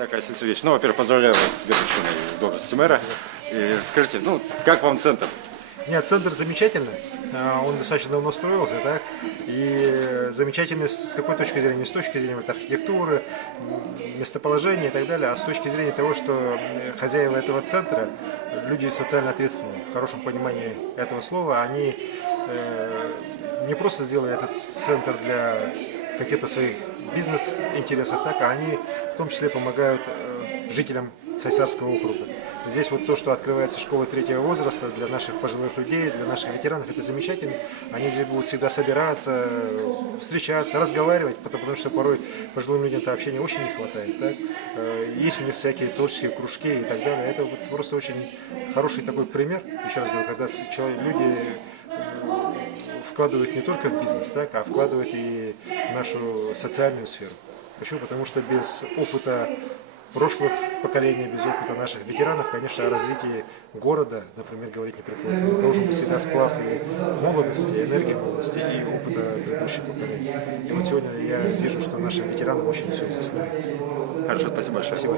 Так, Василий Сергеевич, ну, во-первых, поздравляю вас с годовщиной в должности мэра. И скажите, ну, как вам центр? Нет, центр замечательный. Он достаточно давно строился, так? И замечательный с какой точки зрения? Не с точки зрения вот, архитектуры, местоположения и так далее, а с точки зрения того, что хозяева этого центра, люди социально ответственные, в хорошем понимании этого слова, они не просто сделали этот центр для каких-то своих бизнес-интересов, так, а они в том числе помогают жителям Сайсарского округа. Здесь вот то, что открывается школа третьего возраста для наших пожилых людей, для наших ветеранов, это замечательно. Они здесь будут всегда собираться, встречаться, разговаривать, потому что порой пожилым людям-то общения очень не хватает. Так? Есть у них всякие творческие кружки и так далее. Это вот просто очень хороший такой пример, еще раз говорю, когда люди вкладывают не только в бизнес, так, а вкладывают и в нашу социальную сферу. Почему? Потому что без опыта прошлых поколений, без опыта наших ветеранов, конечно, о развитии города, например, говорить не приходится. Мы должен быть всегда сплав и молодости, и энергии молодости, и опыта предыдущих поколений. И вот сегодня я вижу, что нашим ветеранам очень все здесь нравится. Хорошо, спасибо большое. Спасибо.